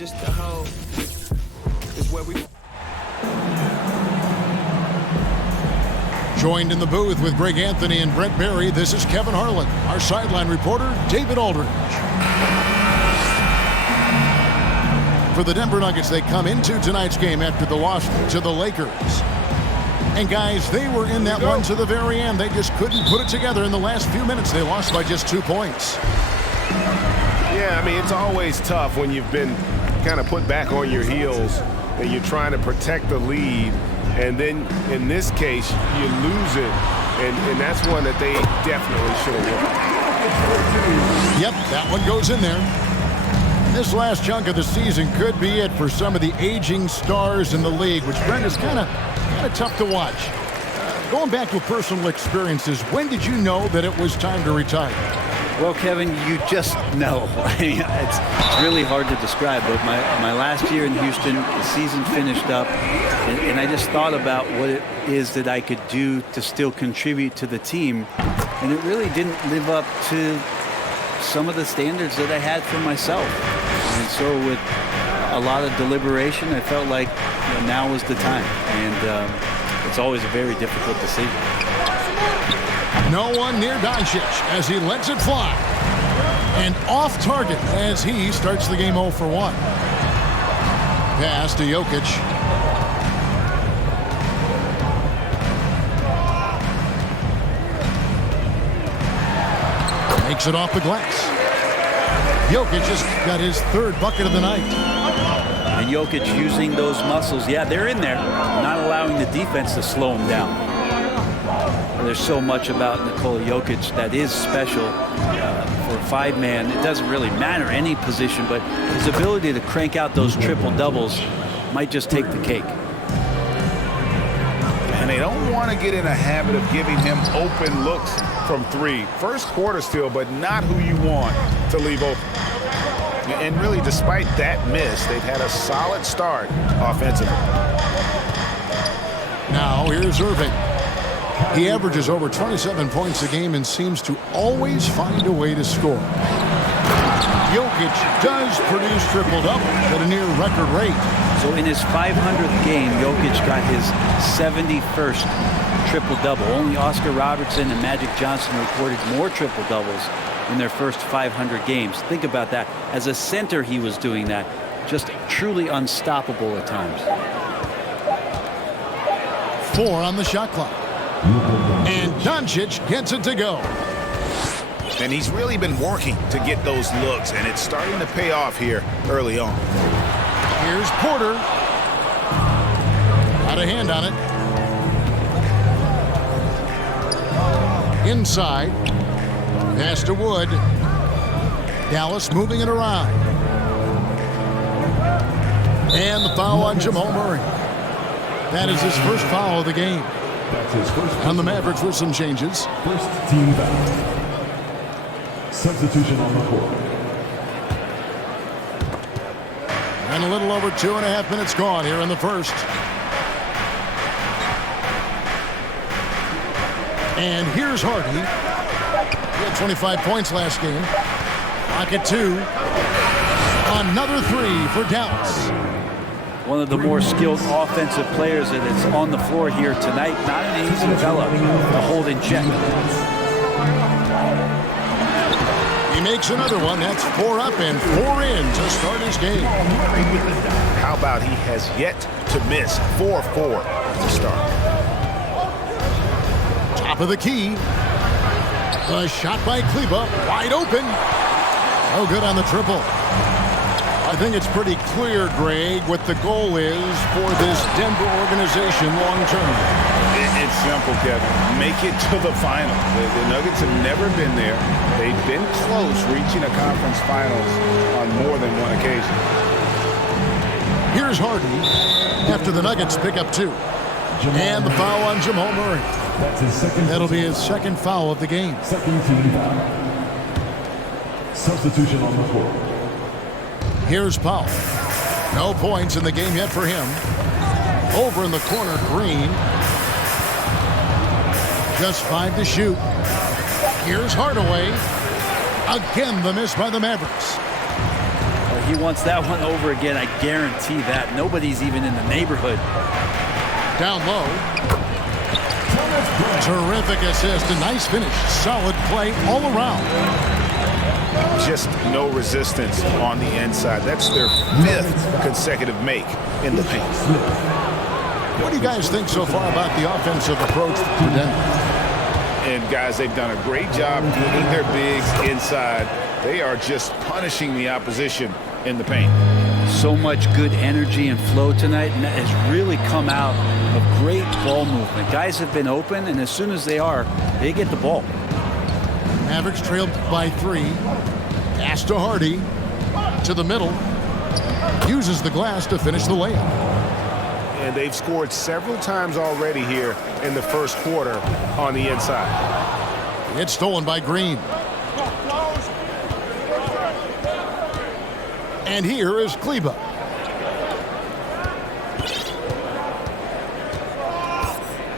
just the whole is where we. Joined in the booth with Greg Anthony and Brent Barry, this is Kevin Harlan. Our sideline reporter, David Aldridge. For the Denver Nuggets, they come into tonight's game after the loss to the Lakers. And guys, they were in that one to the very end. They just couldn't put it together in the last few minutes. They lost by just 2 points. Yeah, I mean, it's always tough when you've been kind of put back on your heels and you're trying to protect the lead. And then in this case, you lose it. And that's one that they definitely should have won. Yep, that one goes in there. This last chunk of the season could be it for some of the aging stars in the league, which, Brent, is kind of tough to watch. Going back to personal experiences, when did you know that it was time to retire? Well, Kevin, you just know. It's really hard to describe, but my last year in Houston, the season finished up, and I just thought about what it is that I could do to still contribute to the team, and it really didn't live up to some of the standards that I had for myself. And so with a lot of deliberation, I felt like now was the time, and it's always a very difficult decision. No one near Doncic as he lets it fly. And off target as he starts the game 0 for 1. Pass to Jokic. Makes it off the glass. Jokic just got his 3rd bucket of the night. And Jokic using those muscles. Yeah, they're in there. Not allowing the defense to slow him down. There's so much about Nikola Jokic that is special for a 5-man. It doesn't really matter any position, but his ability to crank out those triple-doubles might just take the cake. And they don't want to get in a habit of giving him open looks from 3. First quarter still, but not who you want to leave open. And really, despite that miss, they've had a solid start offensively. Now here's Irving. He averages over 27 points a game and seems to always find a way to score. Jokic does produce triple-doubles at a near-record rate. So in his 500th game, Jokic got his 71st triple-double. Only Oscar Robertson and Magic Johnson recorded more triple-doubles in their first 500 games. Think about that. As a center, he was doing that. Just truly unstoppable at times. 4 on the shot clock. And Doncic gets it to go. And he's really been working to get those looks, and it's starting to pay off here early on. Here's Porter. Got a hand on it. Inside. Pass to Wood. Dallas moving it around. And the foul on Jamal Murray. That is his first foul of the game. That's his first. And the Mavericks with some changes. First team foul. Substitution on the court. And a little over 2.5 minutes gone here in the first. And here's Hardy. He had 25 points last game. Pocket 2. Another 3 for Dallas. One of the more skilled offensive players that is on the floor here tonight. Not an easy fella to hold in check. He makes another one. That's 4 up and 4 in to start his game. How about he has yet to miss 4-4 to start. Top of the key. The shot by Kleba. Wide open. No good on the triple. I think it's pretty clear, Greg, what the goal is for this Denver organization long term. It's simple, Kevin. Make it to the final. The Nuggets have never been there. They've been close reaching a conference finals on more than one occasion. Here's Hardy after the Nuggets pick up 2. And the foul on Jamal Murray. That's his second. That'll be his second foul of the game. Second team foul. Substitution on the court. Here's Powell. No points in the game yet for him. Over in the corner, Green. Just 5 to shoot. Here's Hardaway. Again, the miss by the Mavericks. He wants that one over again. I guarantee that. Nobody's even in the neighborhood. Down low. Terrific assist. A nice finish. Solid play all around. Just no resistance on the inside. That's their 5th consecutive make in the paint. What do you guys think so far about the offensive approach for Denver? And guys, they've done a great job keeping their bigs inside. They are just punishing the opposition in the paint. So much good energy and flow tonight, and that has really come out of great ball movement. Guys have been open, and as soon as they are, they get the ball. Mavericks trailed by 3. Pass to Hardy. To the middle. Uses the glass to finish the layup. And they've scored several times already here in the first quarter on the inside. It's stolen by Green. And here is Kleba.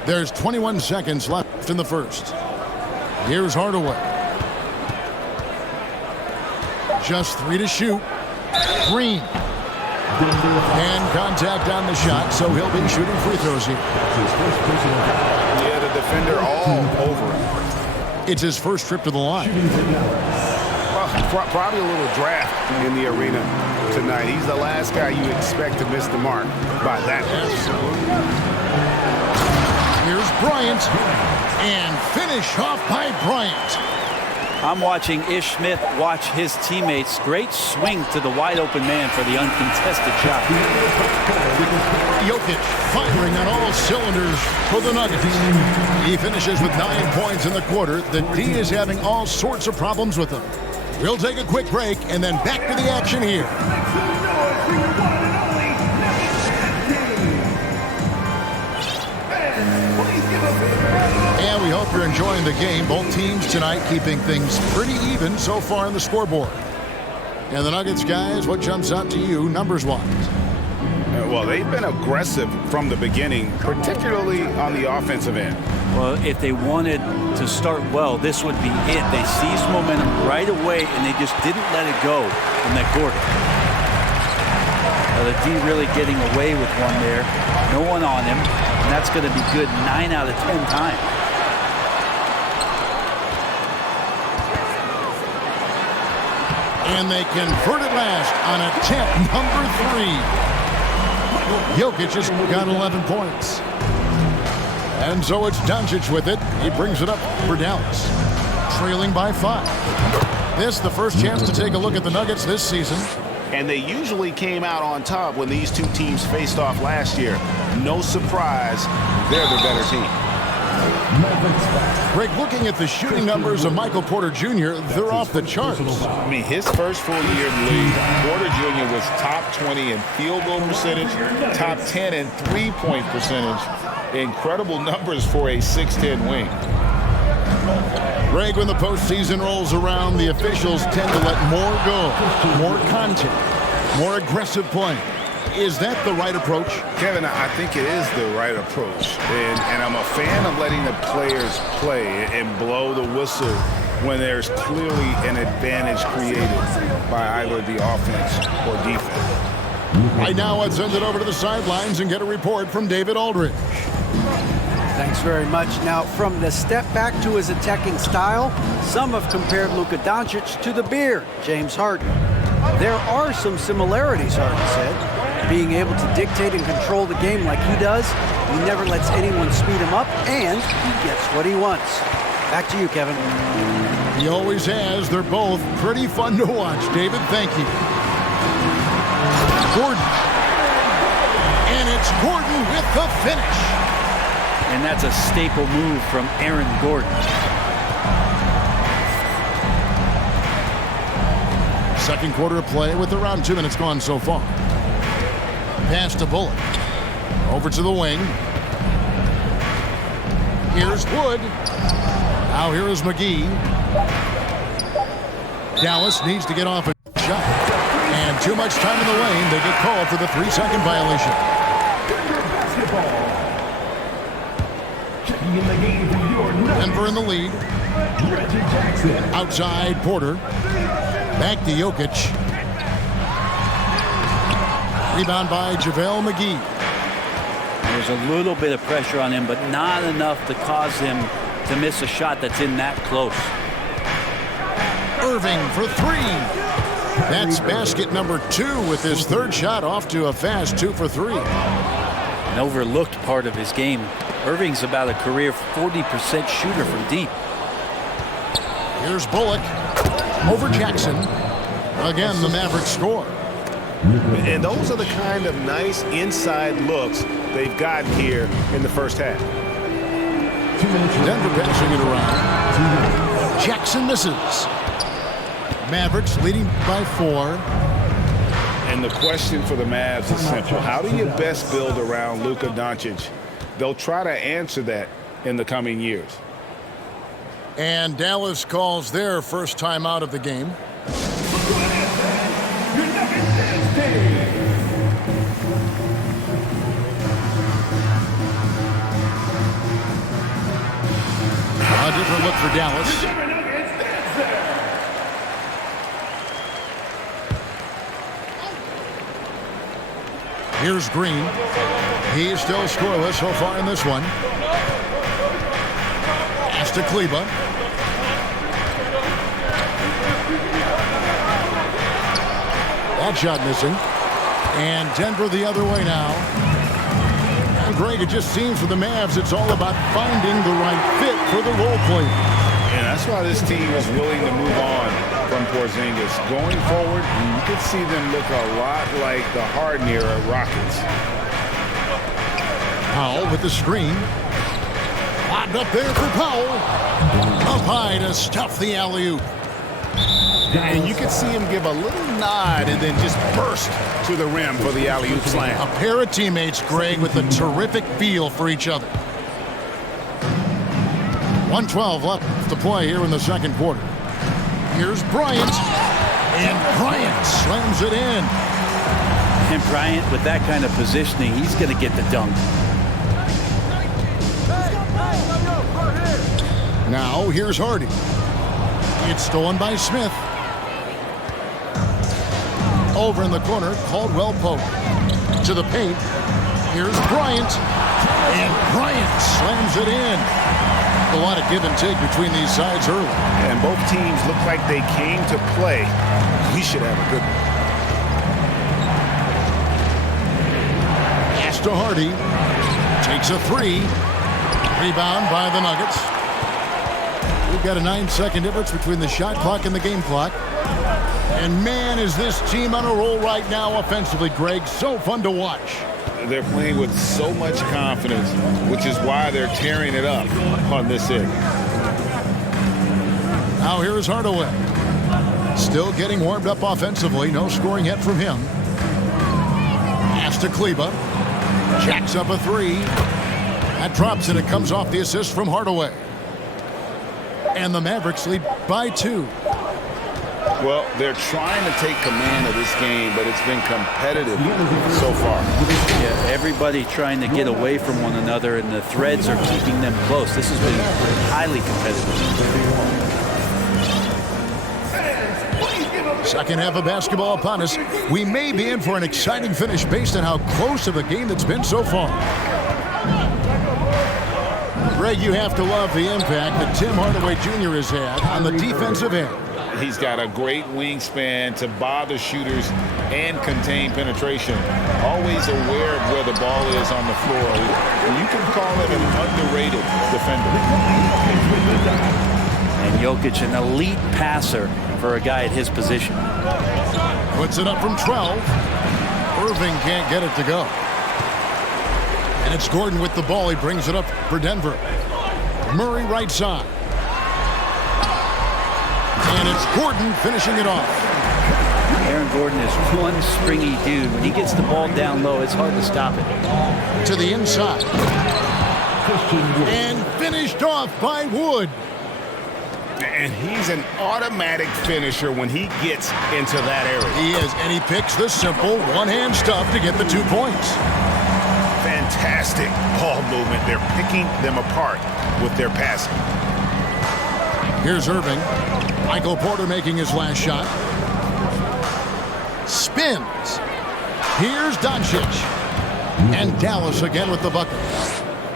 There's 21 seconds left in the first. Here's Hardaway. Just 3 to shoot. Green. And contact on the shot, so he'll be shooting free throws here. Yeah, the defender all over him. It's his first trip to the line. Well, probably a little draft in the arena tonight. He's the last guy you expect to miss the mark by that much. Here's Bryant. And finish off by Bryant. I'm watching Ish Smith watch his teammates. Great swing to the wide-open man for the uncontested shot. Jokic firing on all cylinders for the Nuggets. He finishes with 9 points in the quarter. The D is having all sorts of problems with him. We'll take a quick break and then back to the action here. And we hope you're enjoying the game. Both teams tonight keeping things pretty even so far on the scoreboard. And the Nuggets, guys, what jumps out to you numbers-wise? Well, they've been aggressive from the beginning, particularly on the offensive end. Well, if they wanted to start well, this would be it. They seized momentum right away, and they just didn't let it go in that quarter. The D really getting away with one there. No one on him, and that's going to be good 9 out of 10 times. And they convert it last on attempt number 3. Jokic has got 11 points. And so it's Doncic with it. He brings it up for Dallas. Trailing by 5. This the first chance to take a look at the Nuggets this season. And they usually came out on top when these two teams faced off last year. No surprise, they're the better team. Greg, looking at the shooting numbers of Michael Porter Jr., they're off the charts. I mean, his first full year in the league, Porter Jr. was top 20 in field goal percentage, top 10 in three-point percentage. Incredible numbers for a 6'10 wing. Greg, when the postseason rolls around, the officials tend to let more go, more contact, more aggressive play. Is that the right approach? Kevin, I think it is the right approach. And I'm a fan of letting the players play and blow the whistle when there's clearly an advantage created by either the offense or defense. Right now, let's send it over to the sidelines and get a report from David Aldridge. Thanks very much. Now, from the step back to his attacking style, some have compared Luka Doncic to the Beard, James Harden. There are some similarities, Harden said. Being able to dictate and control the game like he does, he never lets anyone speed him up, and he gets what he wants. Back to you, Kevin. He always has. They're both pretty fun to watch. David, thank you. Gordon. And it's Gordon with the finish. And that's a staple move from Aaron Gordon. Second quarter of play with around 2 minutes gone so far. Pass to Bullock. Over to the wing. Here's Wood. Now here is McGee. Dallas needs to get off a shot. And too much time in the lane. They get called for the 3-second violation. Denver in the lead. Outside Porter. Back to Jokic. Rebound by JaVale McGee. There's a little bit of pressure on him, but not enough to cause him to miss a shot that's in that close. Irving for three. That's basket number 2 with his third shot off to a fast 2 for 3. An overlooked part of his game. Irving's about a career 40% shooter from deep. Here's Bullock over Jackson. Again, the Mavericks score. And those are the kind of nice inside looks they've gotten here in the first half. Denver passing it around. Jackson misses. Mavericks leading by 4. And the question for the Mavs is simple. How do you best build around Luka Doncic? They'll try to answer that in the coming years. And Dallas calls their first time out of the game. A different look for Dallas. Here's Green. He's still scoreless so far in this one. Pass to Kleba. That shot missing. And Denver the other way now. And Greg, it just seems for the Mavs it's all about finding the right fit for the role player. And that's why this team is willing to move on from Porzingis. Going forward, you could see them look a lot like the Harden era Rockets. Powell with the screen. Lobbed up there for Powell. Up high to stuff the alley-oop. And you could see him give a little nod and then just burst to the rim for the alley-oop slam. A pair of teammates, Greg, with a terrific feel for each other. 1:12 left to play here in the second quarter. Here's Bryant. And Bryant slams it in. And Bryant, with that kind of positioning, he's going to get the dunk. Now here's Hardy. It's stolen by Smith. Over in the corner, Caldwell Pope. To the paint. Here's Bryant. And Bryant slams it in. A lot of give and take between these sides early. And both teams look like they came to play. We should have a good one. Pass to Hardy. Takes a 3. Rebound by the Nuggets. We've got a 9-second difference between the shot clock and the game clock. And man, is this team on a roll right now offensively, Greg. So fun to watch. They're playing with so much confidence, which is why they're tearing it up on this end. Now here's Hardaway. Still getting warmed up offensively. No scoring yet from him. Pass to Kleba. Jacks up a 3. That drops and it comes off the assist from Hardaway. And the Mavericks lead by 2. Well, they're trying to take command of this game, but it's been competitive so far. Yeah, everybody trying to get away from one another, and the threads are keeping them close. This has been highly competitive. Second half of basketball upon us. We may be in for an exciting finish based on how close of a game that's been so far. Greg, you have to love the impact that Tim Hardaway Jr. has had on the defensive end. He's got a great wingspan to bother shooters and contain penetration. Always aware of where the ball is on the floor. You can call him an underrated defender. And Jokic, an elite passer for a guy at his position. Puts it up from 12. Irving can't get it to go. And it's Gordon with the ball. He brings it up for Denver. Murray right side. And it's Gordon finishing it off. Aaron Gordon is one springy dude. When he gets the ball down low, it's hard to stop it. To the inside. And finished off by Wood. And he's an automatic finisher when he gets into that area. He is, and he picks the simple one-hand stuff to get the 2 points. Fantastic ball movement. They're picking them apart with their passing. Here's Irving. Michael Porter making his last shot. Spins. Here's Doncic. And Dallas again with the bucket.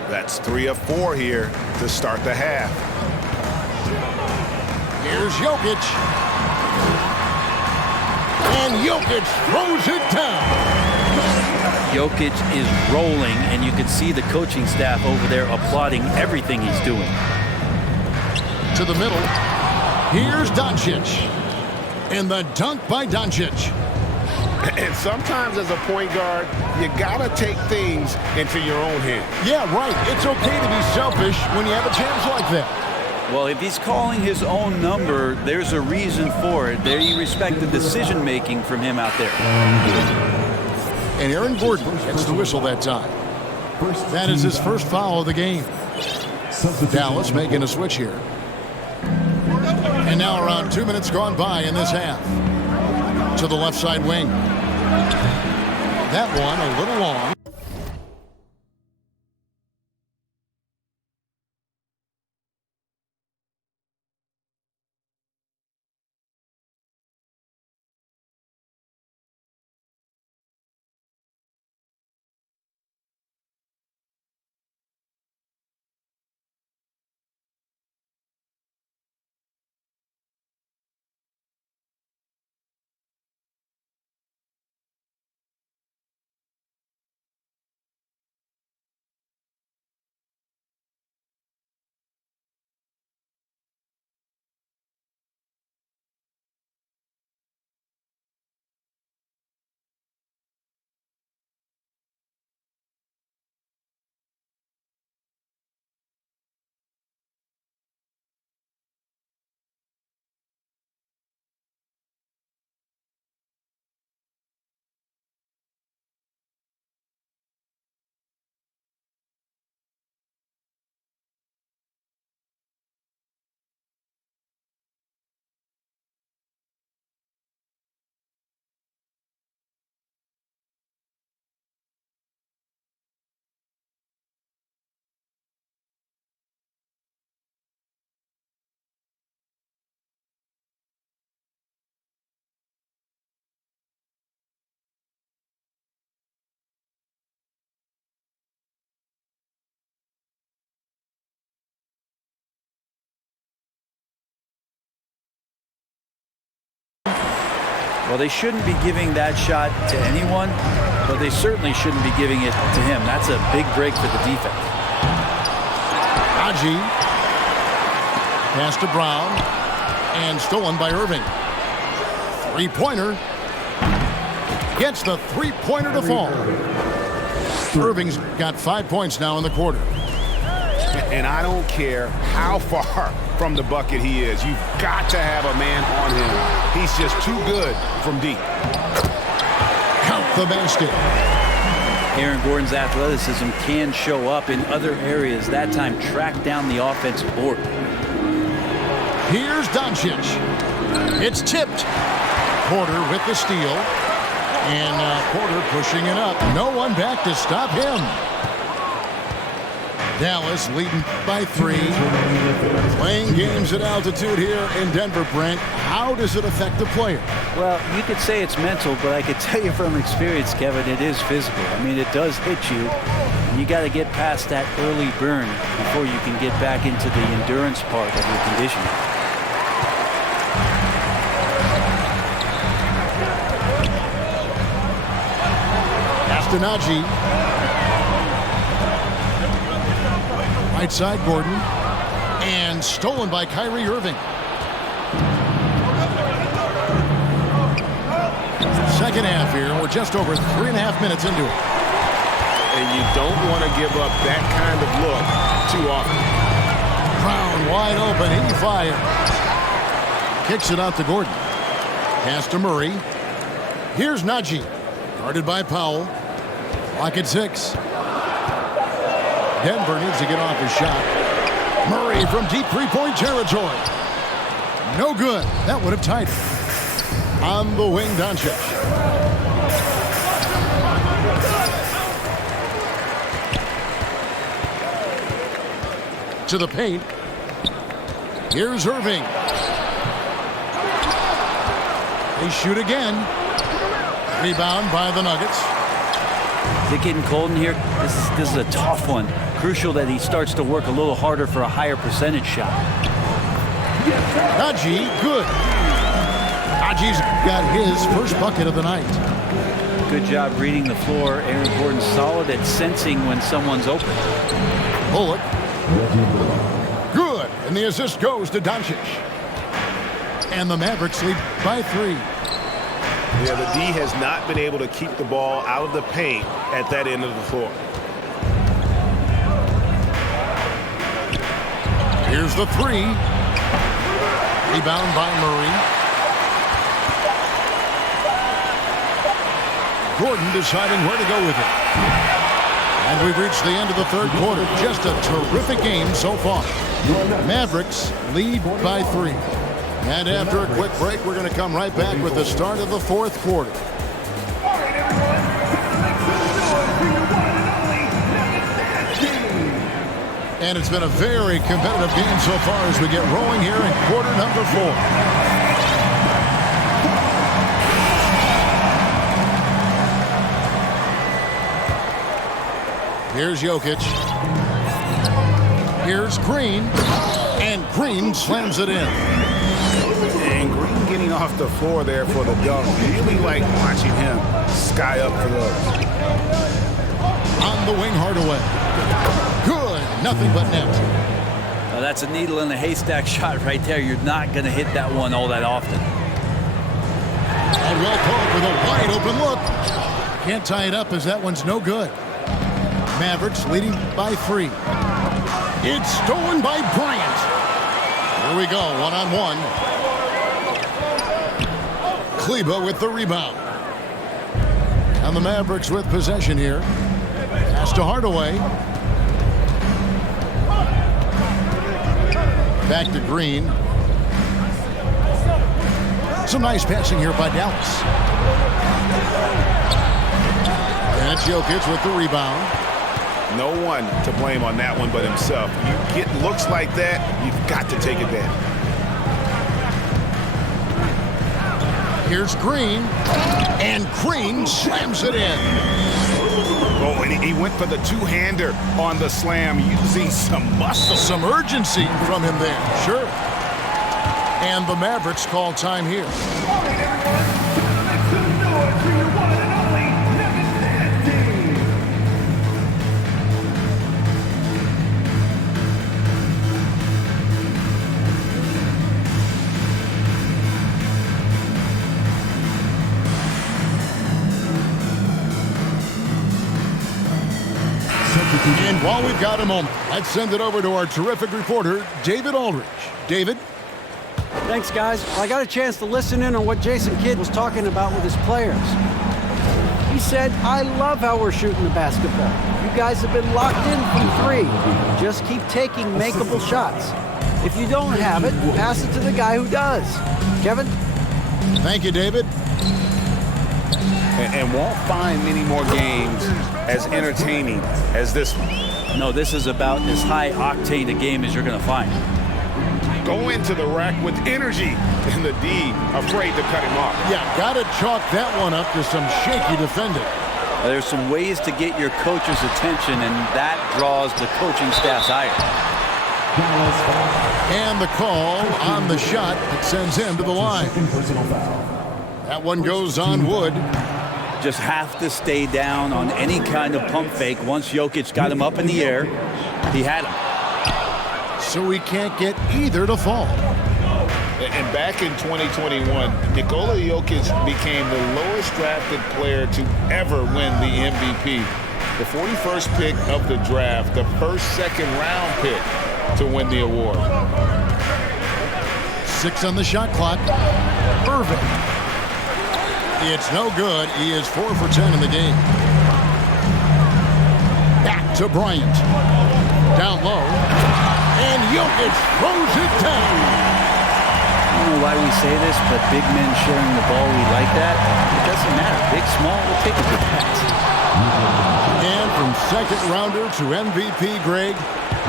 That's 3 of 4 here to start the half. Here's Jokic. And Jokic throws it down. Jokic is rolling, and you can see the coaching staff over there applauding everything he's doing. To the middle. Here's Doncic. And the dunk by Doncic. And sometimes as a point guard, you got to take things into your own hands. Yeah, right. It's okay to be selfish when you have a chance like that. Well, if he's calling his own number, there's a reason for it. There you respect the decision-making from him out there. And Aaron Gordon gets the whistle that time. That is his first foul of the game. Dallas making a switch here. And now around 2 minutes gone by in this half. To the left side wing. That one a little long. Well, they shouldn't be giving that shot to anyone, but they certainly shouldn't be giving it to him. That's a big break for the defense. Haji. Pass to Brown. And stolen by Irving. Three-pointer. Gets the three-pointer to fall. Irving's got 5 points now in the quarter. And I don't care how far from the bucket he is. You've got to have a man on him. He's just too good from deep. Count the basket. Aaron Gordon's athleticism can show up in other areas. That time, track down the offensive board. Here's Doncic. It's tipped. Porter with the steal. And Porter pushing it up. No one back to stop him. Dallas leading by 3. Playing games at altitude here in Denver, Brent. How does it affect the player? Well, you could say it's mental, but I could tell you from experience, Kevin, it is physical. I mean, it does hit you. And you got to get past that early burn before you can get back into the endurance part of your conditioning. Najee. Right side, Gordon. And stolen by Kyrie Irving. Second half here. We're just over 3.5 minutes into it. And you don't want to give up that kind of look too often. Brown wide open. He fires. Kicks it out to Gordon. Pass to Murray. Here's Najee. Guarded by Powell. Clock at 6. Denver needs to get off his shot. Murray from deep three-point territory. No good. That would have tied it. On the wing, Doncic. To the paint. Here's Irving. They shoot again. Rebound by the Nuggets. Is it getting cold in here? This is a tough one. Crucial that he starts to work a little harder for a higher percentage shot. Najee, good. Najee's got his first bucket of the night. Good job reading the floor. Aaron Gordon solid at sensing when someone's open. Bullock. Good. And the assist goes to Doncic. And the Mavericks lead by 3. Yeah, the D has not been able to keep the ball out of the paint at that end of the floor. Here's the 3. Rebound by Murray. Gordon deciding where to go with it. And we've reached the end of the third quarter. Just a terrific game so far. Mavericks lead by 3. And after a quick break, we're going to come right back with the start of the fourth quarter. And it's been a very competitive game so far as we get rolling here in quarter number 4. Here's Jokic. Here's Green. And Green slams it in. And Green getting off the floor there for the dunk. Really like watching him sky up for those. On the wing, Hardaway. Good. Nothing but net. Now that's a needle in a haystack shot right there. You're not going to hit that one all that often. And well called with a wide open look. Can't tie it up as that one's no good. Mavericks leading by 3. It's stolen by Bryant. Here we go, one-on-one. Kleba with the rebound. And the Mavericks with possession here. Pass to Hardaway. Back to Green. Some nice passing here by Dallas. And it's Jokic with the rebound. No one to blame on that one but himself. You get looks like that, you've got to take advantage. Here's Green. And Green slams it in. Oh, and he went for the two-hander on the slam, using some muscle. Some urgency from him there, sure. And the Mavericks call time here. And while we've got a moment, let's send it over to our terrific reporter, David Aldridge. David? Thanks, guys. Well, I got a chance to listen in on what Jason Kidd was talking about with his players. He said, I love how we're shooting the basketball. You guys have been locked in from 3. Just keep taking makeable shots. If you don't have it, pass it to the guy who does. Kevin? Thank you, David. And won't find many more games as entertaining as this one. No, this is about as high octane a game as you're going to find. Go into the rack with energy, and the D afraid to cut him off. Yeah, got to chalk that one up to some shaky defending. There's some ways to get your coach's attention, and that draws the coaching staff's ire. And the call on the shot that sends him to the line. That one goes on Wood. Just have to stay down on any kind of pump fake. Once Jokic got him up in the air, he had him. So we can't get either to fall. And back in 2021, Nikola Jokic became the lowest drafted player to ever win the MVP. The 41st pick of the draft, the first second-round pick to win the award. 6 on the shot clock. Irving. It's no good. He is 4 for 10 in the game. Back to Bryant. Down low. And Jokic throws it down. I don't know why we say this, but big men sharing the ball, we like that. It doesn't matter. Big, small, we'll take a good pass. And from second rounder to MVP Greg,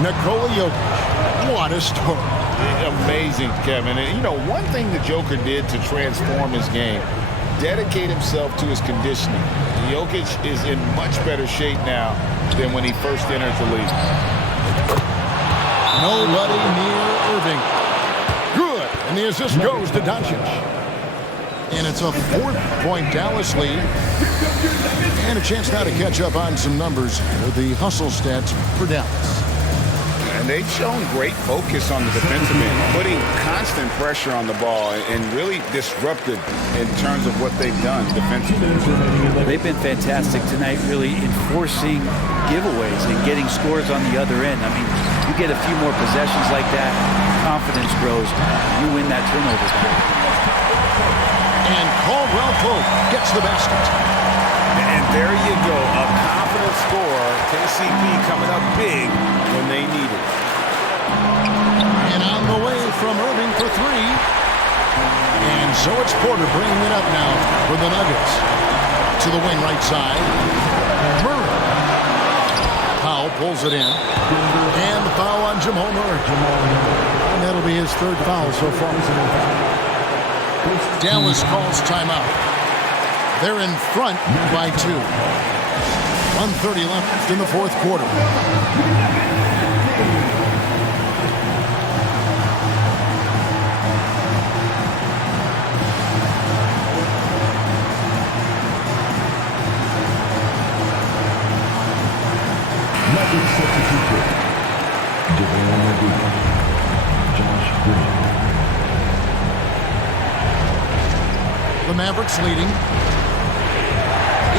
Nikola Jokic. What a story. Amazing, Kevin. And, you know, one thing the Joker did to transform his game, dedicate himself to his conditioning. Jokic is in much better shape now than when he first entered the league. Nobody near Irving. Good. And the assist goes to Doncic. And it's a 4-point Dallas lead. And a chance now to catch up on some numbers with the hustle stats for Dallas. And they've shown great focus on the defensive end, putting constant pressure on the ball and really disruptive in terms of what they've done defensively. They've been fantastic tonight, really enforcing giveaways and getting scores on the other end. I mean, you get a few more possessions like that, confidence grows, you win that turnover battle. And Caldwell Pope gets the basket. And there you go, a confident scorer. KCP coming up big when they need it. And on the way from Irving for three. And so it's Porter bringing it up now for the Nuggets. To the wing right side. Murray. Powell pulls it in. And the foul on Jamal Murray. And that'll be his third foul so far. Dallas calls timeout. They're in front by 2. 1:30 left in the fourth quarter. Nuggets substitute pick. JaVale McGee. Josh Green. The Mavericks leading.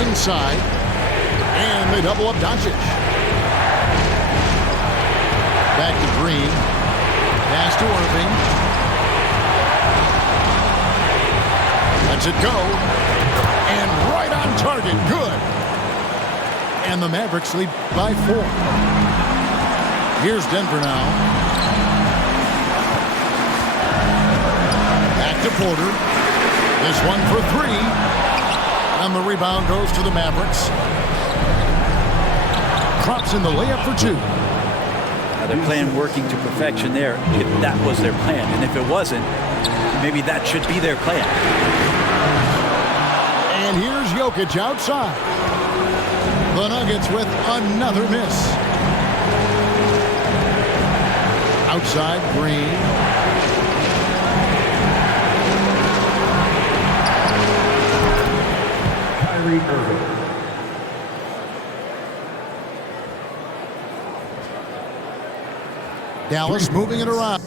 Inside. And they double up Doncic. Back to Green. Pass to Irving. Lets it go. And right on target. Good. And the Mavericks lead by 4. Here's Denver now. Back to Porter. This one for 3. And the rebound goes to the Mavericks. Drops in the layup for 2. Now their plan working to perfection there, if that was their plan. And if it wasn't, maybe that should be their plan. And here's Jokic outside. The Nuggets with another miss. Outside, Green. Kyrie Irving. Dallas moving it around.